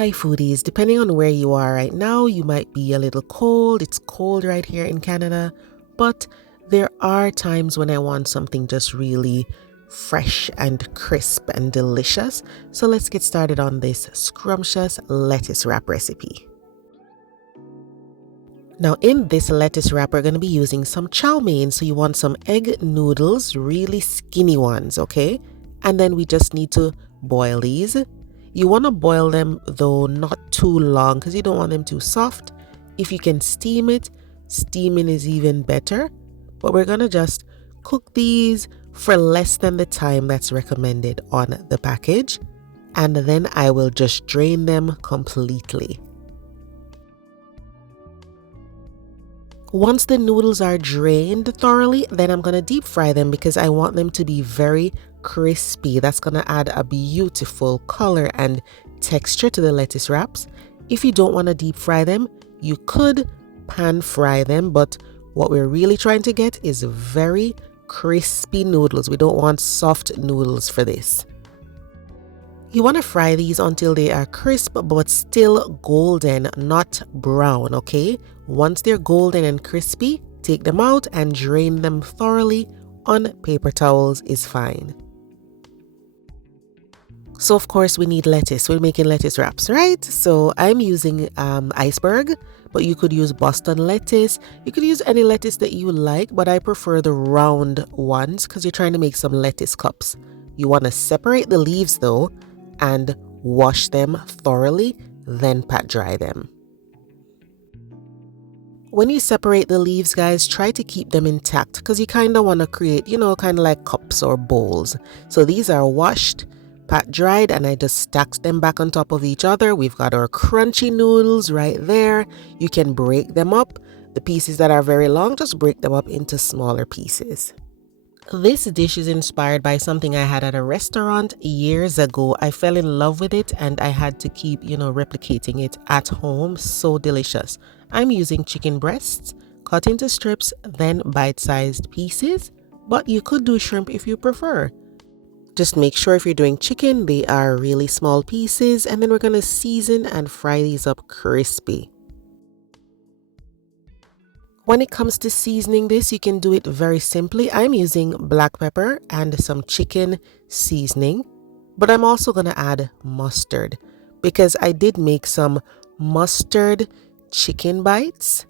Hi foodies, depending on where you are right now, you might be a little cold. It's cold right here in Canada, but there are times when I want something just really fresh and crisp and delicious. So let's get started on this scrumptious lettuce wrap recipe. Now in this lettuce wrap, we're going to be using some chow mein. So you want some egg noodles, really skinny ones, okay? And then we just need to boil these. You want to boil them though not too long because you don't want them too soft. If you can steam it, steaming is even better. But we're going to just cook these for less than the time that's recommended on the package. And then I will just drain them completely. Once the noodles are drained thoroughly, then I'm going to deep fry them because I want them to be very crispy. That's going to add a beautiful color and texture to the lettuce wraps. If you don't want to deep fry them, you could pan fry them, but what we're really trying to get is very crispy noodles. We don't want soft noodles for this. You want to fry these until they are crisp but still golden, not brown, okay? Once they're golden and crispy, take them out and drain them thoroughly on paper towels is fine. So of course we need lettuce. We're making lettuce wraps, right? So I'm using iceberg, but you could use Boston lettuce. You could use any lettuce that you like, but I prefer the round ones because you're trying to make some lettuce cups. You want to separate the leaves though and wash them thoroughly, then pat dry them. When you separate the leaves, guys, try to keep them intact because you kind of want to create, kind of like cups or bowls. So these are washed, pat dried, and I just stacked them back on top of each other. We've got our crunchy noodles right there. You can break them up. The pieces that are very long, just break them up into smaller pieces. This dish is inspired by something I had at a restaurant years ago. I fell in love with it and I had to keep, replicating it at home. So delicious. I'm using chicken breasts, cut into strips, then bite-sized pieces, but you could do shrimp if you prefer. Just make sure if you're doing chicken, they are really small pieces, and then we're going to season and fry these up crispy. When it comes to seasoning this, you can do it very simply. I'm using black pepper and some chicken seasoning, but I'm also going to add mustard because I did make some mustard chicken bites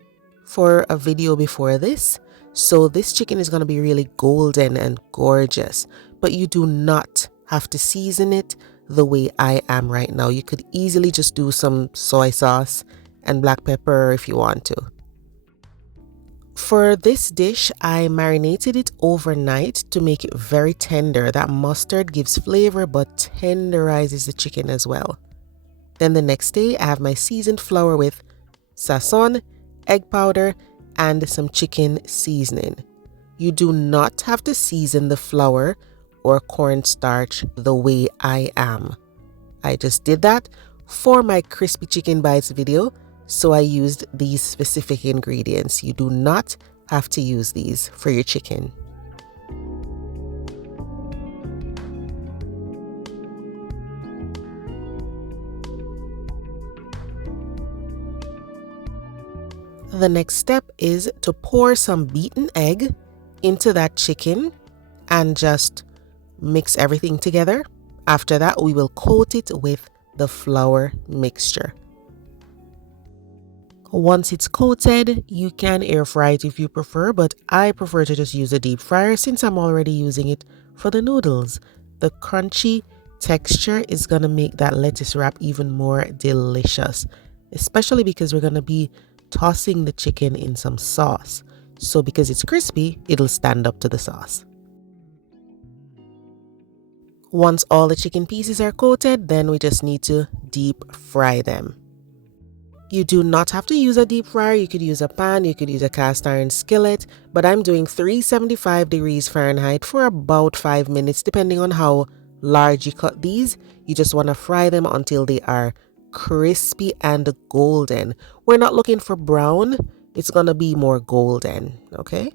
for a video before this. So this chicken is going to be really golden and gorgeous, but you do not have to season it the way I am right now. You could easily just do some soy sauce and black pepper if you want to. For this dish, I marinated it overnight to make it very tender. That mustard gives flavor but tenderizes the chicken as well. Then the next day, I have my seasoned flour with Sazon, egg powder, and some chicken seasoning. You do not have to season the flour or cornstarch the way I am. I just did that for my crispy chicken bites video. So I used these specific ingredients. You do not have to use these for your chicken. The next step is to pour some beaten egg into that chicken and just mix everything together. After that, we will coat it with the flour mixture. Once it's coated, you can air fry it if you prefer, but I prefer to just use a deep fryer since I'm already using it for the noodles. The crunchy texture is going to make that lettuce wrap even more delicious, especially because we're going to be tossing the chicken in some sauce. So because it's crispy, it'll stand up to the sauce. Once all the chicken pieces are coated, then we just need to deep fry them. You do not have to use a deep fryer. You could use a pan, you could use a cast iron skillet, but I'm doing 375 degrees Fahrenheit for about 5 minutes, depending on how large you cut these. You just want to fry them until they are crispy and golden. We're not looking for brown. It's going to be more golden, okay?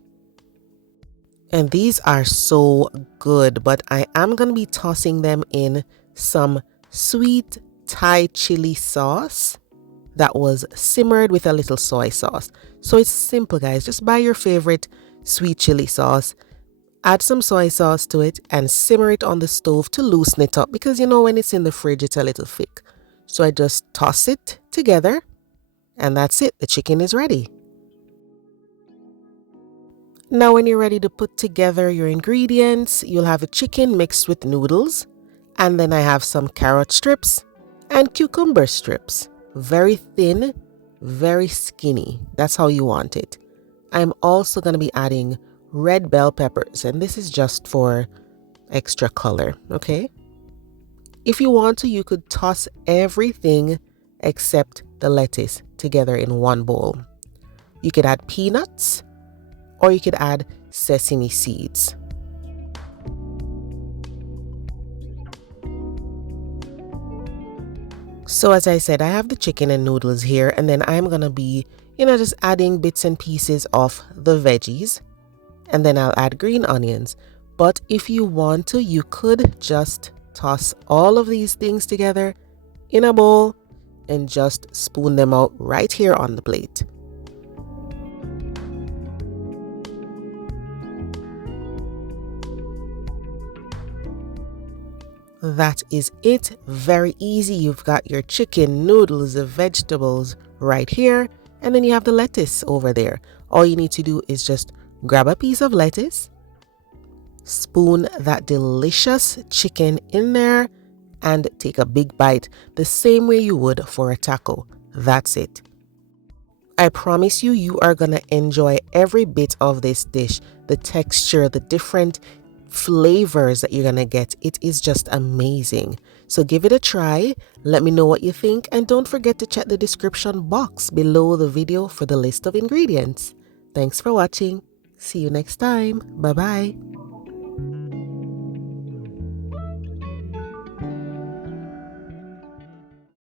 And these are so good, but I am going to be tossing them in some sweet Thai chili sauce that was simmered with a little soy sauce. So it's simple, guys. Just buy your favorite sweet chili sauce, add some soy sauce to it, and simmer it on the stove to loosen it up, because you know when it's in the fridge it's a little thick. So I just toss it together, and that's it. The chicken is ready. Now when you're ready to put together your ingredients, you'll have a chicken mixed with noodles, and then I have some carrot strips and cucumber strips. Very thin, very skinny. That's how you want it. I'm also going to be adding red bell peppers, and this is just for extra color, okay? If you want to, you could toss everything except the lettuce together in one bowl. You could add peanuts, or you could add sesame seeds. So as I said, I have the chicken and noodles here, and then I'm gonna be, just adding bits and pieces of the veggies, and then I'll add green onions. But if you want to, you could just toss all of these things together in a bowl and just spoon them out right here on the plate. That is it. Very easy. You've got your chicken, noodles, the vegetables right here, and then you have the lettuce over there. All you need to do is just grab a piece of lettuce, spoon that delicious chicken in there, and take a big bite the same way you would for a taco. That's it. I promise you, you are gonna enjoy every bit of this dish. The texture, the different flavors that you're gonna get. It is just amazing. So give it a try. Let me know what you think, and don't forget to check the description box below the video for the list of ingredients. Thanks for watching. See you next time. Bye bye.